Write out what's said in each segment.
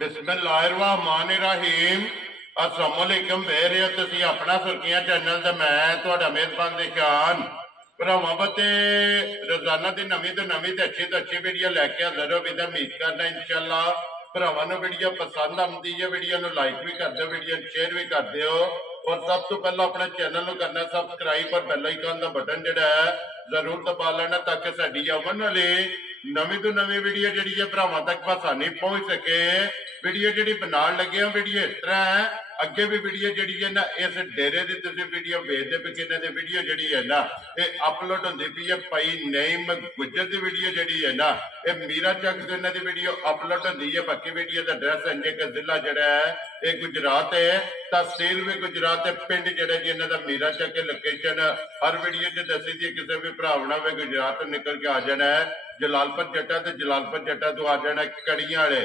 बिस्मिल्लाहिर्रहमानिर्रहीम अस्सलामुअलैकुम वेरे तुसी अपना सुर्खियां चैनल ते मैं तुहाडा मेहरबान निशान भरावां बते रोजाना दी नवीं तो अच्छी वीडियो लैके हाजिर हो विदा उम्मीद करना इंशाअल्लाह भरावां नूं वीडियो पसंद आती है वीडियो नूं लाइक भी कर दो वीडियो शेयर भी कर दो और सब तो पहला अपने चैनल नूं करना सबसक्राइब और बेल आइकन का बटन जिहड़ा है जरूर दबा लेना ताकि साडी आवन वाली नवीं तो नवीं वीडियो जिहड़ी है भरावां तक आसानी पहुंच सके। वीडियो जिहड़ी बनाउण लगे वीडियो इस तरह है अगे भी वीडियो जिहड़ी है ना इस डेरे की तुसीं वीडियो वेखदे पे किन्ने दी वीडियो जिहड़ी है ना ये अपलोड होंदी पई है भाई नईम गुज्जर की वीडियो जिहड़ी है ना ये मीरा चक तो इन्हां दी वीडियो अपलोड होंदी है। बाकी वीडियो का एड्रैस संजय का जिला जिहड़ा है ये गुजरात है तहसील भी गुजरात है पिंड जिहड़ा जी इन्हां दा मीरा चक लोकेशन हर वीडियो च दसी दी किसी भी भरावना वे गुजरात तो निकल के आ जाना है जलालपुर जट्टा तो जलालपुर जट्टा तो आ जाना कड़ियां वाले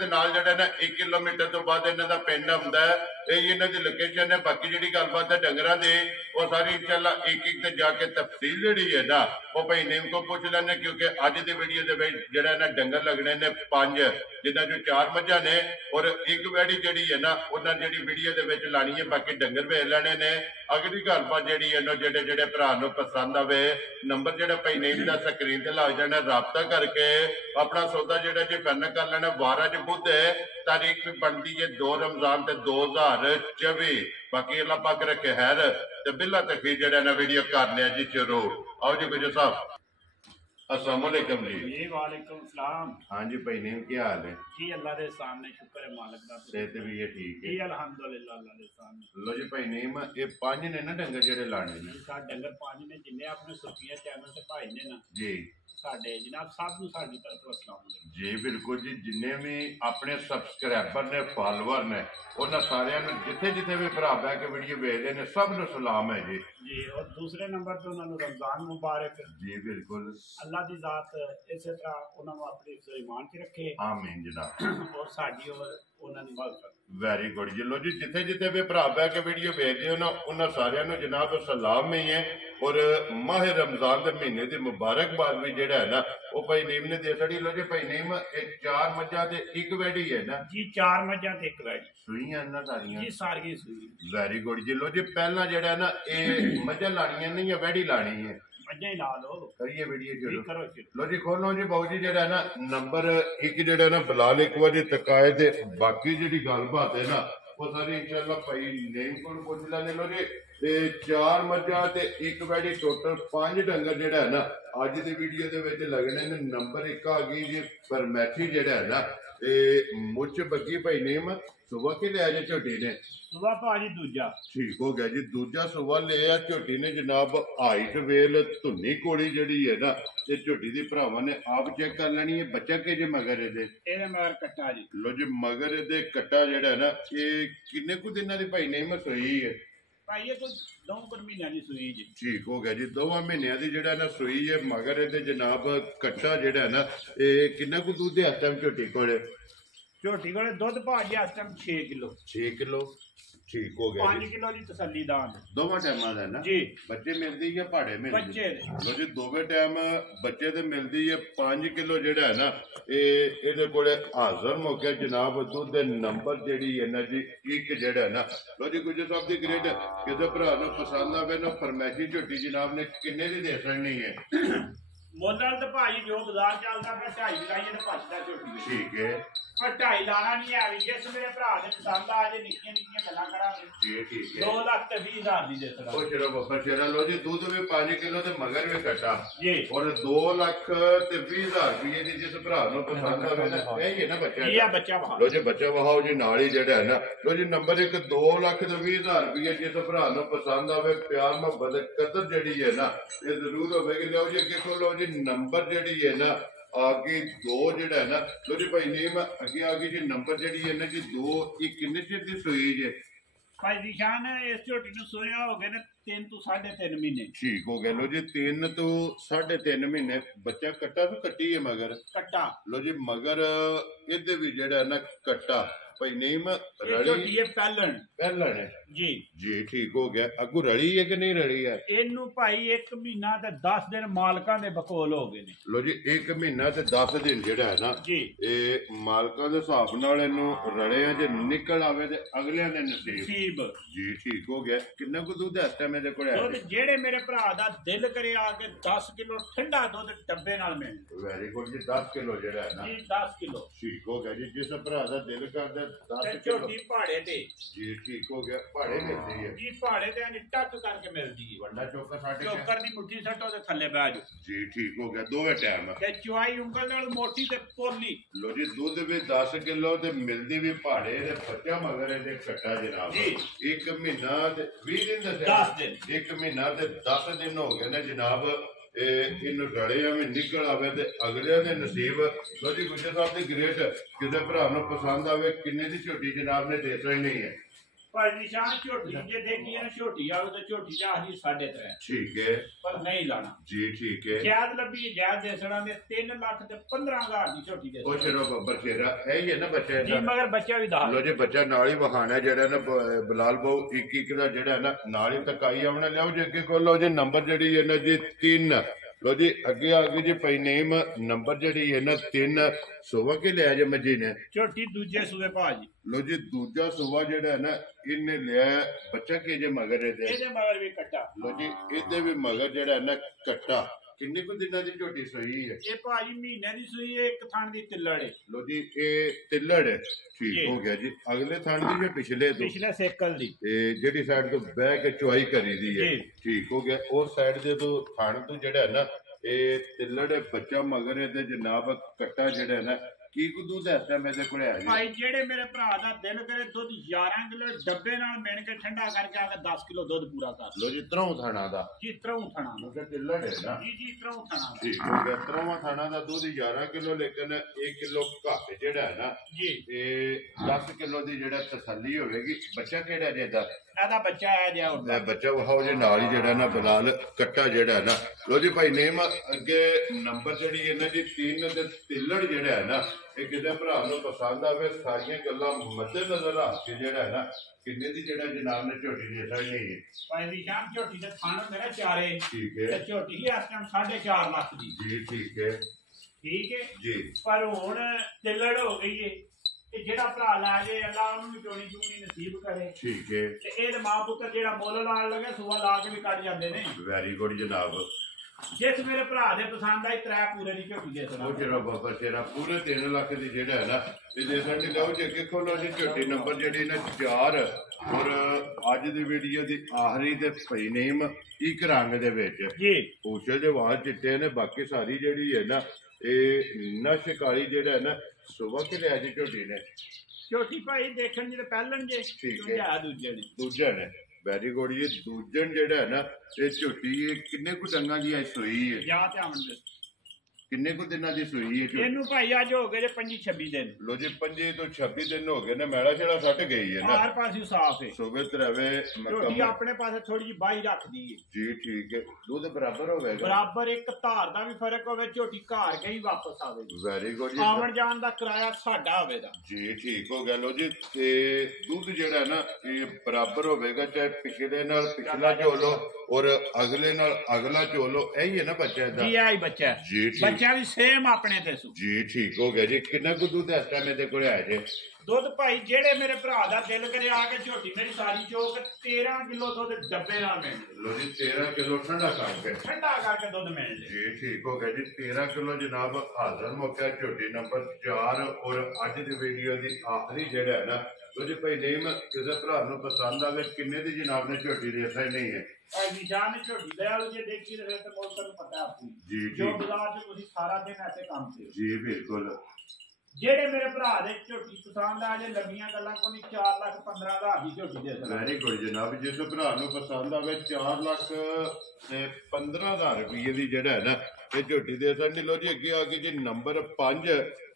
दे नाल जिहड़ा ना 1 किलोमीटर तो बाद इन्हां दा पिंड आउंदा है यही इन्हां दी लोकेशन है। बाकी जिहड़ी गलबात है डंगरां दी वो सारी इंशाअल्लाह एक एक ते जाके तफसील जिहड़ी है ना वो भाई नेम को पूछ लैने क्योंकि अज दी वीडियो दे विच जिहड़ा ना डंगर लगने ने 5 जिन्हां चों 4 मझां ने और एक वैड़ी जिहड़ी है ना उन्हां जिहड़ी वीडियो दे विच लानी है बाकी डंगर वेच लैणे ने। अगली गलबात जिहड़ी है ना जिहड़े जिहड़े भरा नूं पसंद आवे नंबर जिहड़ा भाई नेम दा स्क्रीन ते लग जाना राबता करके अपना सौदा जिहड़ा जी फाइनल कर लेना। 12 च बुध तारीख भी बनती है 2 रमजान ते 2024। बाकी अल्लाह पाक रखे हैर ते बिल्ला तकफीर जिहड़ा ना वीडियो कर लिया जी शुरू। आओ जी गुजर साहब अस्सलाम वालेकुम जी। वालेकुम सलाम। हाँ जी भाई नेम क्या हाल है जी अल्लाह दे सामने शुक्र है मालिक दा सेहत भी है ठीक है जी अल्हम्दुलिल्लाह अल्लाह दे सामने। लो जी भाई नेम ये 5 ने ना डंगर जेडे लाने ने साड डंगर 5 ने जिन्ने अपने सुर्खियां चैनल से भाई ने ना जी साडे जनाब सब नूं साडी तरफ अस्सलाम वालेकुम जी बिल्कुल जी जिन्ने भी अपने सबसक्राइबर ने फॉलोअर ने उन्होंने सारे जिथे जिथे भी भरा बह के वीडियो वेखते हैं सब नूं सलाम है जी। और दूसरे नंबर पर उन्होंने रमजान मुबारक जी बिल्कुल अल्लाह दी जात इस तरह उन्होंने अपने ईमान च रखे आमीन जनाब और साडी और उन्होंने मदद वेरी गुड जी। लो जी जिथे जिथे भी भरा बह के वीडियो वेखते हो ना उन्होंने सारे जनाब सलाम ही है और माह रमजान के महीने की मुबारकबाद भी जिहड़ा है ना वो भाई नीम ने दे छड़ी। लो जी भाई नीम 4 मझां ते एक वैड़ी है ना जी 4 मझां ते एक वैड़ी सूईयां ना सारियां जी सारियां सूई। वेरी गुड जी। लो जी पहला जिहड़ा ना ये मझां लाणियां नहीं या वैड़ी लानी है मझां ही ला लो करिए वीडियो शुरू करो। लो जी खोलो जी बाबू जी जिहड़ा ना नंबर 1 जिहड़ा ना बिलाल एक बार तकाए ते बाकी जिहड़ी गलबात है ना वो सारी इंशाअल्लाह भाई नेम को पुछ लैने। लो जी ते 4 मझां ते एक वैड़ी टोटल 5 डंगर जिहड़ा है ना अज दी वीडियो दे विच लगने ने। नंबर 1 आ गई जी फरमैठी जिहड़ा है ना ये मुच बग्गी भाई नेम सुबह के लिया जी झोटी ने सुबह भाजी दूजा ठीक हो गया जी दूजा सुबह लिया झोटी ने जनाब हाइट वेल धुनी कोड़ी जड़ी है ना ये झोटी दी भरावां ने आप चेक कर लेनी है बच्चा के जे मगर एदे मगर कट्टा जी। लो जी मगर दे कट्टा जेड़ा है ना ये किन्ने कु दिनां दी भाई नेम सोई है भाई ये कोई 2 महीनों की सूई जी ठीक हो गया जी 2 महीनों की जेड़ा ना सूई है मगर दे जनाब कट्टा जेड़ा है ना ये किन्ना कु दूध है इस टाइम झोटी कोले झोटी को दुध भाजी इस टाइम 6 किलो 6 किलो ठीक हो गया 5 किलो की तसल्ली दान दोवां टाइमां दा ना जी बच्चे मिलदी है भाड़े मिलदी बच्चे लो जी दोवें टाइम बच्चे ते मिलदी है 5 किलो जेड़ा है ना ये कोले हाजिर मौके जनाब दुध दे नंबर जेड़ी है ना जी एक जेड़ा है ना लो जी गुजर साहब दी ग्रेड किसे भरा नूं पसंद आवे ना फरमैशी झोटी जनाब ने किन्ने दी दे छड़नी है मोदल तो भाई जो बाजार चलता पे 2.5 लाइए तो पछदा झोटी ठीक है पर 2.5 लाना नहीं है जिस मेरे भरा दे पसंद आ जे निक्कियां निक्कियां गल्लां करांगे जी ठीक है 2 लाख ते 20 हज़ार दी दे सकदा ओ चलो बाबा चलो लो जी दूध भी 5 किलो ते मगर भी कटा जी और 2 लाख ते 20 हज़ार रुपये दी जिस भरा नूं पसंद आवे ना यही है ना बच्चा ये बच्चा वहा लो जी बच्चा वहाओ जी नाल ही जेड़ा है ना लो जी नंबर 1 2 लाख ते 20 हज़ार रुपये जिस भरा नूं पसंद आवे प्यार मोहब्बत कदर जेड़ी है ना ये जरूर होवेगी। लो जी अगे खोलो जी नंबर जेड़ी है ना आगे 2 जेड़ा है ना लो जी भाई नेम अगे आगे जी नंबर जेड़ी है ना जी 2 ये किन्ने चिर दी सोई जे भाई निशान इस झोटी नूं सोया हो गए ने 3 तो 3.5 महीने ठीक हो गया। लो जी 3 तो 3.5 महीने बच्चा कट्टा तो कट्टी है मगर कट्टा लो जी मगर इधर भी जेड़ा है ना कट्टा ਭਾਈ ਨੀਮ ਇਹ ਰਲੀ ਝੋਟੀ ਹੈ ਪਹਿਲਣ ਪਹਿਲਾਂ ਨੇ ਜੀ ਜੀ ਠੀਕ ਹੋ ਗਿਆ ਅੱਗੂ ਰਲੀ ਹੈ ਕਿ ਨਹੀਂ ਰਲੀ ਹੈ ਇਹਨੂੰ ਭਾਈ 1 ਮਹੀਨਾ ਤੇ 10 ਦਿਨ ਮਾਲਕਾਂ ਦੇ ਬਕੋਲ ਹੋ ਗਏ ਨੇ ਲੋ ਜੀ 1 ਮਹੀਨਾ ਤੇ 10 ਦਿਨ ਜਿਹੜਾ ਹੈ ਨਾ ਜੀ ਇਹ ਮਾਲਕਾਂ ਦੇ ਹਿਸਾਬ ਨਾਲ ਇਹਨੂੰ ਰਲਿਆਂ ਜੇ ਨਿਕਲ ਆਵੇ ਤੇ ਅਗਲਿਆਂ ਦੇ ਨਸੀਬ ਜੀ ਠੀਕ ਹੋ ਗਿਆ ਕਿੰਨਾ ਕੁ ਦੁੱਧ ਇਸ ਟਾਈਮ ਇਹਦੇ ਕੋਲ ਹੈ ਦੁੱਧ ਜਿਹੜੇ ਮੇਰੇ ਭਰਾ ਦਾ ਦਿਲ ਕਰੇ ਆ ਕੇ 10 ਕਿਲੋ ਠੰਡਾ ਦੁੱਧ ਡੱਬੇ ਨਾਲ ਮਿਲ ਵੈਰੀ ਗੁੱਡ ਜੀ 10 ਕਿਲੋ ਜਿਹੜਾ ਹੈ ਨਾ ਜੀ 10 ਕਿਲੋ ਠੀਕ ਹੋ ਗਿਆ ਜੀ ਜਿਸ ਭਰਾ ਦਾ ਦਿਲ ਕਰਦਾ 10 ਤੇ ਕਿਲੋ ਝੋਟੀ ਪਹਾੜੇ ਤੇ ਜੀ ਠੀਕ ਹੋ ਗਿਆ ਪਹਾੜੇ ਮਿਲਦੀ ਹੈ ਜੀ ਪਹਾੜੇ ਤੇ ਟੱਕ ਕਰਕੇ ਮਿਲਦੀ ਹੈ ਵੱਡਾ ਚੋਕਾ ਸਾਡੇ ਚੋਕਰ ਦੀ ਮੁੱਠੀ ਸੱਟੋ ਤੇ ਥੱਲੇ ਬਹਿ ਜਾਓ ਜੀ ਠੀਕ ਹੋ ਗਿਆ ਦੋਵੇਂ ਟਾਈਮ ਤੇ ਚੁਆਈ ਉਂਗਲ ਨਾਲ ਮੋਟੀ ਤੇ ਪੋਲੀ ਲੋ ਜੀ ਦੁੱਧ ਵੀ 10 ਕਿਲੋ ਤੇ ਮਿਲਦੀ ਵੀ ਪਹਾੜੇ ਦੇ ਬੱਚਾ ਮਗਰ ਇਹਦੇ ਕੱਟਾ ਜਨਾਬ ਜੀ 1 ਮਹੀਨਾ ਤੇ 20 ਦਿਨ ਦੱਸਿਆ 10 ਦਿਨ 1 ਮਹੀਨਾ ਤੇ 10 ਦਿਨ ਹੋ ਗਏ ਨੇ ਜਨਾਬ ਇਹਨੂੰ ਰਲਿਆਂ ਵਿੱਚ ਨਿਕਲ ਆਵੇ ਤੇ ਅਗਲਿਆਂ ਦੇ ਨਸੀਬ ਲੋ ਜੀ ਗੁੱਜਰ ਸਾਹਿਬ ਦੀ ਗ੍ਰੇਟ ਕਿਸੇ ਭਰਾ ਨੂੰ ਪਸੰਦ ਆਵੇ ਕਿੰਨੇ ਦੀ ਝੋਟੀ ਜਨਾਬ ਨੇ ਦੇ ਨਹੀਂ ਹੈ ਭਾਈ ਨਿਸ਼ਾਨ ਝੋਟੀ ਜੇ ਦੇਖੀਏ ਨਾ ਝੋਟੀ ਆਵੇ ਤਾਂ ਝੋਟੀ ਚ ਆਹੀ 3.5 ਠੀਕ ਹੈ ਪਰ ਨਹੀਂ ਲਾਣਾ ਜੀ ਠੀਕ ਹੈ ਜਾਇਦ ਲੱਭੀ ਜਾਇਦ ਦੇਸਣਾ ਦੇ 3 ਲੱਖ ਤੇ 15,000 ਦੀ ਝੋਟੀ ਦੇ ਉਹ ਸ਼ੇਰੋ ਬੱਬਰ ਸ਼ੇਰਾ ਹੈ ਹੀ ਹੈ ਨਾ ਬੱਚਾ ਜੀ ਮਗਰ ਬੱਚਾ ਵੀ ਦੱਸ ਲੋ ਜੀ ਬੱਚਾ ਨਾਲ ਹੀ ਵਹਾਣਾ ਜਿਹੜਾ ਨਾ ਬਲਾਲ ਬਹੁ ਇੱਕ ਦਾ ਜਿਹੜਾ ਨਾ ਨਾਲ ਹੀ ਤਕਾਈ ਆਉਣਾ ਲਿਆਓ ਜੀ ਅੱਗੇ ਕੋਲ ਲੋ ਜੀ ਨੰਬਰ ਜਿਹੜੀ ਹੈ ਨਾ ਜੀ 3 ਲੋ ਜੀ ਅੱਗੇ ਆ ਗਈ ਜੀ ਭਾਈ ਨੇਮ ਨੰਬਰ ਜਿਹੜੀ ਹੈ ਨਾ 3 ਸੋਵਾ ਕੇ ਲਿਆ ਜੇ ਮੱਜੀ ਨੇ ਝੋਟੀ ਦੂਜੇ ਸੂਏ ਭਾਜੀ ਲੋ ਜੀ ਦੂਜਾ ਸੋਵਾ ਜਿਹੜਾ ਹੈ ਨਾ ਇਹਨੇ ਲਿਆ ਬੱਚਾ ਕੇ ਜੇ ਮਗਰ ਇਹਦੇ ਮਗਰ ਵੀ ਕੱਟਾ ਲੋ ਜੀ ਇਹਦੇ ਵੀ ਮਗਰ ਜਿਹੜਾ ਹੈ ਨਾ ਕੱਟਾ ਕਿੰਨੇ ਕੁ ਦਿਨਾਂ ਦੀ ਝੋਟੀ ਸੋਈ ਹੈ ਇਹ ਭਾਜੀ ਮਹੀਨੇ ਦੀ ਸੂਈ ਹੈ ਇੱਕ ਥਣ ਦੀ ਤਿੱਲੜ ਹੈ ਲੋ ਜੀ ਇਹ ਤਿੱਲੜ ਹੈ ਠੀਕ ਹੋ ਗਿਆ ਜੀ ਅਗਲੇ ਥਣ ਦੀ ਜਾਂ ਪਿਛਲੇ ਸੇਕਲ ਦੀ ਤੇ ਜਿਹੜੀ ਸਾਈਡ ਤੋਂ ਬਹਿ ਕੇ ਚੁਆਈ ਕਰੀ ਦੀ ਹੈ ਠੀਕ ਹੋ ਗਿਆ ਉਸ ਸਾਈਡ ਦੇ ਤੋਂ ਥਣ ਤੋਂ ਜਿਹੜਾ ਹੈ ਨਾ ਇਹ ਤਿੱਲੜ ਬੱਚਾ ਮਗਰ ਇਹਦੇ ਜਨਾਬ ਕੱਟਾ ਜਿਹੜਾ ਹੈ ਨਾ ਕੀ ਕੁ ਦੁੱਧ ਇਸ ਟਾਈਮ ਇਹਦੇ ਕੋਲ ਹੈ ਜੀ ਭਾਈ ਜਿਹੜੇ ਮੇਰੇ ਭਰਾ ਦਾ ਦਿਲ ਕਰੇ ਦੁੱਧ 11 ਕਿਲੋ ਡੱਬੇ ਨਾਲ ਮਿਣ ਕੇ ਠੰਡਾ ਕਰਕੇ ਆ ਕੇ 10 ਕਿਲੋ ਦੁੱਧ ਪੂਰਾ ਕਰ ਲੋ ਜੀ ਤਰੋਂ ਥਾਣਾ ਦਾ ਜੀ ਤਰੋਂ ਥਾਣਾ ਲੋ ਕਿ ਤਿੱਲੜ ਹੈ ਨਾ ਜੀ ਤਰੋਂ ਥਾਣਾ ਠੀਕ ਹੋ ਗਿਆ ਤਰੋਂ ਥਾਣਾ ਦਾ ਦੁੱਧ 11 ਕਿਲੋ ਲੇਕਿਨ 1 ਕਿਲੋ ਘੱਟ ਜਿਹੜਾ ਹੈ ਨਾ ਜੀ ਤੇ 10 ਕਿਲੋ ਦੀ ਜਿਹੜਾ ਤਸੱਲੀ ਹੋਵੇਗੀ ਬੱਚਾ ਕਿਹੜਾ ਜੇ ਦਾ ਇਹਦਾ ਬੱਚਾ ਆ ਜਿਆ ਹੁੰਦਾ ਬੱਚਾ ਉਹ ਜੇ ਨਾਲ ਹੀ ਜਿਹੜਾ ਨਾ ਬਲਾਲ ਕੱਟਾ ਜਿਹੜਾ ਨਾ ਲੋ ਜੀ ਭਾਈ ਨੇਮ ਅੱਗੇ ਨੰਬਰ ਜਿਹੜੀ ਇਹਨਾਂ ਦੀ 3 ਤੇ ਤਿੱਲੜ ਜਿਹੜਾ ਹੈ ਨਾ ਇਹ ਕਿਤੇ ਭਰਾ ਨੂੰ ਪਸੰਦ ਆਵੇ ਸਾਰੀਆਂ ਗੱਲਾਂ ਮੱਦੇ ਨਜ਼ਰ ਰੱਖ ਕੇ ਜਿਹੜਾ ਹੈ ਨਾ ਕਿੰਨੇ ਦੀ ਜਿਹੜਾ ਜਨਾਬ ਨੇ ਝੋਟੀ ਦੀ ਅਸਰ ਨਹੀਂ ਹੈ ਭਾਈ ਦੀ ਸ਼ਾਮ ਝੋਟੀ ਦੇ ਥਣ ਮੇਰਾ ਚਾਰੇ ਠੀਕ ਹੈ ਤੇ ਝੋਟੀ ਹੀ ਇਸ ਟਾਈਮ 4.5 ਲੱਖ ਦੀ ਜੀ ਠੀਕ ਹੈ ਜੀ ਪਰ ਹੁਣ ਤਿੱਲੜ ਹੋ ਗਈ ਏ ਤੇ ਜਿਹੜਾ ਭਰਾ ਲੈ ਜੇ ਅੱਲਾ ਉਹਨੂੰ ਵੀ ਚੋਣੀ ਚੂਣੀ ਨਸੀਬ ਕਰੇ ਠੀਕ ਹੈ ਤੇ ਇਹ ਮਾਂ ਪੁੱਤਰ ਜਿਹੜਾ ਮੁੱਲ ਲਾਣ ਲੱਗੇ ਸੁਆ ਲਾ ਕੇ ਵੀ ਕੱਢ ਜਾਂਦੇ ਨੇ ਵੈਰੀ ਗੁੱਡ ਜਨਾਬ ਜਿਸ ਮੇਰੇ ਭਰਾ ਦੇ ਪਸੰਦ ਆਈ 3 ਪੂਰੇ ਦੀ ਝੋਟੀ ਦੇ ਦੇਣਾ ਉਹ ਜਿਹੜਾ ਬਾਬਾ ਸ਼ੇਰਾ ਪੂਰੇ 3 ਲੱਖ ਦੀ ਜਿਹੜਾ ਹੈ ਨਾ ਇਹ ਦੇ ਸਾਡੇ ਲਓ ਜੇ ਅੱਗੇ ਖੋਲੋ ਜੀ ਝੋਟੀ ਨੰਬਰ ਜਿਹੜੀ ਨਾ 4 ਔਰ ਅੱਜ ਦੀ ਵੀਡੀਓ ਦੀ ਆਖਰੀ ਤੇ ਭਾਈ ਨੇਮ ਇੱਕ ਰੰਗ ਦੇ ਵਿੱਚ ਜੀ ਪੂਛੇ ਦੇ ਵਾਲ ਚਿੱਟੇ ਨੇ ਬਾਕੀ ਸਾਰੀ ਜਿਹੜੀ ਹੈ ਨਾ ਇਹ ਨਸ਼ ਕਾਲੀ ਜਿਹੜਾ ਹੈ ਨਾ ਸੁਬਹ ਕੇ ਲਿਆ ਜੀ ਝੋਟੀ ਨੇ ਝੋਟੀ ਭਾਈ ਦੇਖਣ ਜਿਹੜੇ ਪਹਿਲਣ ਜੇ ਦੂਜੇ ਨੇ ਵੈਰੀ ਗੁੱਡ ਜੀ ਦੂਜਨ ਜਿਹੜਾ ਹੈ ਨਾ ਇਹ ਝੋਟੀ ਕਿੰਨੇ ਕੁ ਡੰਗਾਂ ਦੀ ਸੋਈ ਹੈ ਜਾਂ ਤੇ ਆਵਣ ਦੇ ਕਿੰਨੇ ਕੁ ਦਿਨਾਂ ਦੀ ਸੋਈ ਹੈ ਇਹਨੂੰ ਭਾਈ ਅੱਜ ਹੋ ਗਏ ਜੇ 25-26 ਦਿਨ ਲੋ ਜੀ 25 ਤੋਂ 26 ਦਿਨ ਹੋ ਗਏ ਨੇ ਮੈਲਾ ਛੇੜਾ ਸੱਟ ਗਈ ਹੈ ਨਾ ਹਰ ਪਾਸੇ ਸਾਫ ਹੈ ਸੋਵੇ ਤਰਵੇ ਝੋਟੀ ਆਪਣੇ ਪਾਸੇ ਥੋੜੀ ਜਿਹੀ ਬਾਈ ਰੱਖਦੀ ਹੈ ਜੀ ਠੀਕ ਹੈ ਦੁੱਧ ਬਰਾਬਰ ਹੋਵੇਗਾ ਬਰਾਬਰ ਇੱਕ ਧਾਰ ਦਾ ਵੀ ਫਰਕ ਹੋਵੇ ਝੋਟੀ ਘਰ ਗਈ ਵਾਪਸ ਆਵੇ ਵੈਰੀ ਗੁੱਡ ਜੀ ਆਵਣ ਜਾਣ ਦਾ ਕਿਰਾਇਆ ਸਾਡਾ ਹੋਵੇਗਾ ਜੀ ਠੀਕ ਹੋ ਗਿਆ ਲੋ ਜੀ ਤੇ ਦੁੱਧ ਜਿਹੜਾ ਨਾ ਇਹ ਬਰਾਬਰ ਹੋਵੇਗਾ ਚਾਹੇ ਪਿਛਲੇ ਨਾਲ ਪਿਛਲਾ ਝੋਲੋ ਔਰ ਅਗਲੇ ਨਾਲ ਅਗਲਾ ਝੋਲੋ ਇਹੀ ਹੈ ਨਾ ਬੱਚਾ ਦਾ ਜੀ ਆਈ ਬੱਚਾ ਜੀ ਬੱਚਾ ਵੀ ਸੇਮ ਆਪਣੇ ਤੇ ਸੂ ਜੀ ਠੀਕ ਹੋ ਗਿਆ ਜੀ ਕਿੰਨਾ ਕੁ ਦੁੱਧ ਇਸ ਟਾਈਮ ਇਹਦੇ ਕੋਲ ਹੈ ਜੀ ਦੁੱਧ ਭਾਈ ਜਿਹੜੇ ਮੇਰੇ ਭਰਾ ਦਾ ਦਿਲ ਕਰੇ ਆ ਕੇ ਝੋਟੀ ਮੇਰੀ ਸਾਰੀ ਚੋਕ 13 ਕਿਲੋ ਦੁੱਧ ਡੱਬੇ ਨਾਲ ਮਿਲ ਲੋ ਜੀ 13 ਕਿਲੋ ਠੰਡਾ ਕਰਕੇ ਦੁੱਧ ਮਿਲ ਜੀ ਠੀਕ ਹੋ ਗਿਆ ਜੀ 13 ਕਿਲੋ ਜਨਾਬ ਹਾਜ਼ਰ ਮੌਕਾ ਝੋਟੀ ਨੰਬਰ 4 ਔਰ ਅੱਜ ਦੀ ਵੀਡੀਓ ਦੀ ਆਖਰੀ ਜਿਹੜਾ ਹੈ ਨਾ ਜੀ ਭਾਈ ਨੇਮ ਕਿਸੇ ਭਰਾ ਨੂੰ ਪਸੰਦ ਆਵੇ ਕਿੰਨੇ ਦੀ ਜਨਾਬ ਨੇ ਝੋਟੀ ਦੇ ਅਸਰ ਨਹੀਂ ਹੈ ਭਾਈ ਜਾਨ ਨੇ ਝੋਟੀ ਦੇ ਆਲੂ ਜੇ ਦੇਖੀ ਰਹੇ ਤਾਂ ਬਹੁਤ ਤੁਹਾਨੂੰ ਪਤਾ ਆਪੂ ਜੀ ਜੋ ਬਾਜ਼ਾਰ 'ਚ ਤੁਸੀਂ ਸਾਰਾ ਦਿਨ ਐਸੇ ਕੰਮ ਤੇ ਜੀ ਬਿਲਕੁਲ ਜਿਹੜੇ ਮੇਰੇ ਭਰਾ ਦੇ ਝੋਟੀ ਪਸੰਦ ਆ ਜੇ ਲੰਮੀਆਂ ਗੱਲਾਂ ਕੋਈ ਨਹੀਂ 4,15,000 ਦੀ ਝੋਟੀ ਦੇ ਦੇਣਾ ਵੈਰੀ ਗੁੱਡ ਜਨਾਬ ਜਿਸ ਭਰਾ ਨੂੰ ਪਸੰਦ ਆਵੇ 4 ਲੱਖ ਤੇ 15,000 ਰੁਪਏ ਦੀ ਜਿਹੜਾ ਹੈ ਨਾ ਇਹ ਝੋਟੀ ਦੇ ਸਕਦੇ ਲੋ ਜੀ ਅੱਗੇ ਆ ਗਈ ਜੀ ਨੰਬਰ 5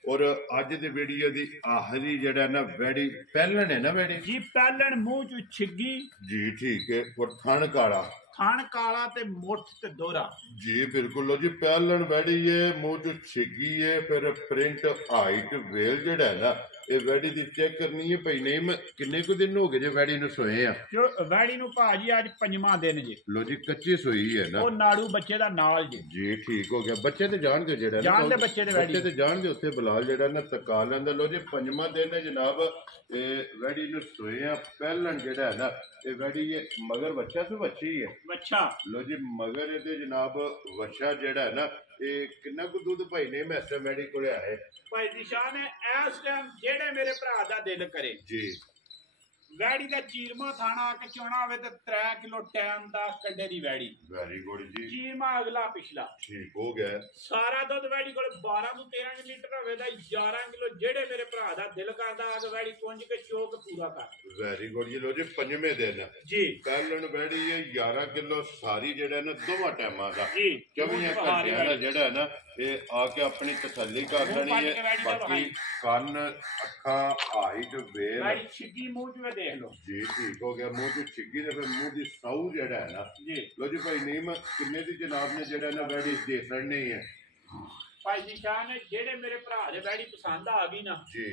ਔਰ ਅੱਜ ਦੀ ਵੀਡੀਓ ਦੀ ਆਖਰੀ ਜਿਹੜਾ ਨਾ ਵੈੜੀ ਪਹਿਲਣ ਹੈ ਨਾ ਵੈੜੀ ਜੀ ਪਹਿਲਣ ਮੂੰਹ ਚ ਛਿੱਗੀ ਜੀ ਠੀਕ ਹੈ ਔਰ ਥਣ ਕਾਲਾ ਥਣ ਕਾਲਾ ਤੇ ਮੁੱਠ ਤੇ ਦੋਹਰਾ ਜੀ ਬਿਲਕੁਲ ਲੋ ਜੀ ਪਹਿਲਣ ਵੈੜੀ ਹੈ ਮੂੰਹ ਚ ਛਿੱਗੀ ਹੈ ਫਿਰ ਪ੍ਰਿੰਟ ਹਾਈਟ ਵੇਲ ਜਿਹੜਾ ਹੈ ਨਾ ਇਹ ਵੈੜੀ ਦੀ ਚੈੱਕ ਕਰਨੀ ਹੈ ਭਈ ਨਹੀਂ ਮੈਂ ਕਿੰਨੇ ਕੁ ਦਿਨ ਹੋ ਗਏ ਜੇ ਵੈੜੀ ਨੂੰ ਸੋਏ ਆ ਜੋ ਵੈੜੀ ਨੂੰ ਭਾਜੀ ਅੱਜ 5ਵਾਂ ਦਿਨ ਜੀ ਲੋ ਜੀ ਕੱਚੀ ਸੋਈ ਹੈ ਨਾ ਉਹ ਨਾੜੂ ਬੱਚੇ ਦਾ ਨਾਲ ਜੀ ਠੀਕ ਹੋ ਗਿਆ ਬੱਚੇ ਤੇ ਜਾਣਗੇ ਜਿਹੜਾ ਜਾਣਦੇ ਬੱਚੇ ਤੇ ਜਾਣਗੇ ਉੱਥੇ ਬਲਾਲ ਜਿਹੜਾ ਨਾ ਤਕਾ ਲੈਂਦਾ ਲੋ ਜੀ 5ਵਾਂ ਦਿਨ ਹੈ ਜਨਾਬ ਇਹ ਵੈੜੀ ਨੂੰ ਸੋਏ ਆ ਪਹਿਲਣ ਜਿਹੜਾ ਹੈ ਨਾ ਇਹ ਵੈੜੀ ਮਗਰ ਬੱਚਾ ਤੇ ਬੱਚੀ ਹੈ ਬੱਚਾ ਲੋ ਜੀ ਮਗਰ ਇਹਦੇ ਜਨਾਬ ਬੱਚਾ ਜਿਹੜਾ ਹੈ ਨਾ ਇਹ ਕਿੰਨਾ ਕੁ ਦੁੱਧ ਭਾਈ ਨੇ ਮੈਸਟਰ ਵੈੜੀ ਕੋਲੇ ਆਏ ਭਾਈ ਨਿਸ਼ਾਨ ਹੈ ਇਸ ਟਾਈਮ ਜਿਹੜੇ ਮੇਰੇ ਭਰਾ ਦਾ ਦਿਲ ਕਰੇ ਜੀ ਵੈੜੀ ਦਾ ਚੀਰਮਾ ਥਾਣਾ ਆ ਕੇ ਚੋਣਾ ਹੋਵੇ ਤੇ 3 ਕਿਲੋ ਟਾਈਮ ਦਾ ਕੱਡੇ ਦੀ ਵੈੜੀ ਵੈਰੀ ਗੁੱਡ ਜੀ ਚੀਰਮਾ ਅਗਲਾ ਪਿਛਲਾ ਠੀਕ ਹੋ ਗਿਆ ਸਾਰਾ ਦੁੱਧ ਵੈੜੀ ਕੋਲ 12 ਤੋਂ 13 ਲੀਟਰ ਹੋਵੇ ਦਾ 11 ਕਿਲੋ ਜਿਹੜੇ ਮੇਰੇ ਭਰਾ ਦਾ ਦਿਲ ਕਰਦਾ ਆ ਕੇ ਵੈੜੀ ਪੁੰਜ ਕੇ ਚੋਕ ਪੂਰਾ ਕਰ ਵੈਰੀ ਗੁੱਡ ਜੀ ਲੋ ਜੀ 5ਵੇਂ ਦਿਨ ਜੀ ਪਹਿਲਣ ਵੈੜੀ ਹੈ 11 ਕਿਲੋ ਸਾਰੀ ਜਿਹੜਾ ਨਾ ਦੋਵਾਂ ਟਾਈਮਾਂ ਦਾ ਜੀ 24 ਘੰਟਿਆਂ ਦਾ ਜਿਹੜਾ ਹੈ ਨਾ ਇਹ ਆ ਕੇ ਆਪਣੀ ਤਸੱਲੀ ਕਰ ਲੈਣੀ ਹੈ ਬਾਕੀ ਕੰਨ ਅੱਖਾਂ ਹਾਈਟ ਵੇਲ ਵੈੜੀ ਛਿੱਗੀ ਮੂੰਹ ਚ ਦੇਖ ਲਓ ਜੀ ਠੀਕ ਹੋ ਗਿਆ ਮੂੰਹ ਦੀ ਛਿੱਗੀ ਤੇ ਫਿਰ ਮੂੰਹ ਦੀ ਸਾਊ ਜਿਹੜਾ ਹੈ ਨਾ ਜੀ ਲੋ ਜੀ ਭਾਈ ਨੀਮ ਕਿੰਨੇ ਦੀ ਜਨਾਬ ਨੇ ਜਿਹੜਾ ਨਾ ਵੈੜੀ ਦੇ ਸੜਨੀ ਹੈ ਭਾਈ ਨਿਸ਼ਾਨ ਜਿਹੜੇ ਮੇਰੇ ਭਰਾ ਦੇ ਵੈੜੀ ਪਸੰਦ ਆ ਗਈ ਨਾ ਜੀ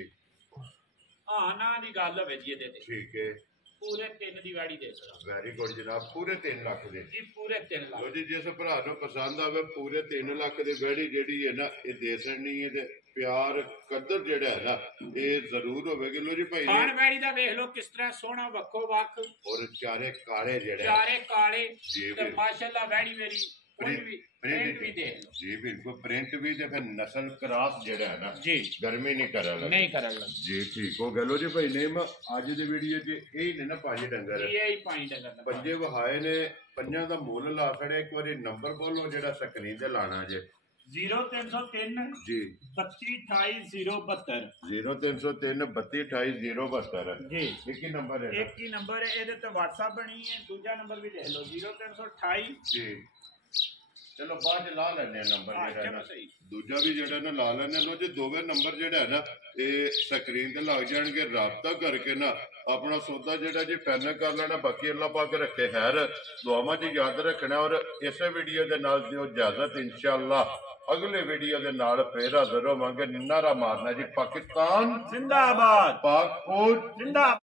ਹਾਂ ਨਾ ਦੀ ਗੱਲ ਹੋਵੇ ਜੀ ਇਹਦੇ ਤੇ ਠੀਕ ਹੈ ਪੂਰੇ 3 ਦੀ ਵੈੜੀ ਦੇ ਸਕਦਾ ਵੈਰੀ ਗੁੱਡ ਜਨਾਬ ਪੂਰੇ 3 ਲੱਖ ਦੇ ਜੀ ਪੂਰੇ 3 ਲੱਖ ਲੋ ਜੀ ਜਿਸ ਭਰਾ ਨੂੰ ਪਸੰਦ ਆਵੇ ਪੂਰੇ 3 ਲੱਖ ਦੀ ਵੈੜੀ ਜਿਹੜੀ ਹੈ ਨਾ ਇਹ ਦੇ ਸੜਨੀ ਹੈ ਤੇ ਪਿਆਰ ਕਦਰ ਜਿਹੜਾ ਹੈ ਨਾ ਇਹ ਜ਼ਰੂਰ ਹੋਵੇਗੀ ਲੋ ਜੀ ਭਾਈ ਖਾਣ ਵੈੜੀ ਦਾ ਵੇਖ ਲਓ ਕਿਸ ਤਰ੍ਹਾਂ ਸੋਹਣਾ ਵੱਖੋ ਵੱਖ ਔਰ ਚਾਰੇ ਕਾਲੇ ਜਿਹੜੇ ਚਾਰੇ ਕਾਲੇ ਜੀ ਤੇ ਮਾਸ਼ਾਅੱਲਾ ਵੈੜੀ ਮੇਰੀ ਪ੍ਰਿੰਟ ਵੀ ਦੇਖ ਲਓ ਜੀ ਬਿਲਕੁਲ ਪ੍ਰਿੰਟ ਵੀ ਤੇ ਫਿਰ ਨਸਲ ਕ੍ਰਾਸ ਜਿਹੜਾ ਹੈ ਨਾ ਜੀ ਗਰਮੀ ਨਹੀਂ ਕਰਨ ਨਹੀਂ ਕਰਨ ਲੱਗ ਜੀ ਠੀਕ ਹੋ ਗਿਆ ਲੋ ਜੀ ਭਾਈ ਨੇਮ ਅੱਜ ਦੀ ਵੀਡੀਓ 'ਚ ਇਹ ਨੇ ਨਾ ਪੰਜ ਡੰਗਰ ਇਹ ਹੀ ਪਾਣੀ ਡੰਗਰ ਪੰਜੇ ਵਹਾਏ ਨੇ ਪੰਜਾਂ ਦਾ ਮੁੱਲ ਲਾ ਖੜੇ ਇੱਕ ਵਾਰੀ ਨੰਬਰ ਬੋਲੋ ਜਿਹੜਾ ਸਕਰੀਨ ਤੇ ਲਾਣਾ ਜੇ 0303 ਜੀ 3228 0303 3228 ਜੀ ਇੱਕ ਹੀ ਨੰਬਰ ਹੈ ਇੱਕ ਹੀ ਨੰਬਰ ਹੈ ਇਹਦੇ ਤੇ WhatsApp ਬਣੀ ਹੈ ਦੂਜਾ ਨੰਬਰ ਵੀ ਲਿਖ ਲਓ 0328 ਜੀ ਚਲੋ ਬਾਅਦ ਚ ਲਾ ਲੈਣੇ ਆ ਨੰਬਰ ਜਿਹੜਾ ਨਾ ਦੂਜਾ ਵੀ ਜਿਹੜਾ ਨਾ ਲਾ ਲੈਣੇ ਲੋ ਜੇ ਦੋਵੇਂ ਨੰਬਰ ਜਿਹੜਾ ਹੈ ਨਾ ਇਹ ਸਕਰੀਨ ਤੇ ਲੱਗ ਜਾਣਗੇ ਰਾਬਤਾ ਕਰਕੇ ਨਾ ਆਪਣਾ ਸੌਦਾ ਜਿਹੜਾ ਜੀ ਫਾਈਨਲ ਕਰ ਲੈਣਾ ਬਾਕੀ ਅੱਲਾਹ ਪਾਕ ਰੱਖੇ ਖੈਰ ਦੁਆਵਾਂ 'ਚ ਯਾਦ ਰੱਖਣਾ ਔਰ ਇਸੇ ਵੀਡੀਓ ਦੇ ਨਾਲ ਦਿਓ ਇਜਾਜ਼ਤ ਇਨਸ਼ਾਅੱਲਾ ਅਗਲੇ ਵੀਡੀਓ ਦੇ ਨਾਲ ਫੇਰ ਹਾਜ਼ਰ ਹੋਵਾਂਗੇ ਨਾਰਾ ਮਾਰਨਾ ਜੀ ਪਾਕਿਸਤਾਨ ਜ਼ਿੰਦਾਬਾਦ ਪਾਕ ਫੌਜ ਜ਼ਿੰਦਾਬਾਦ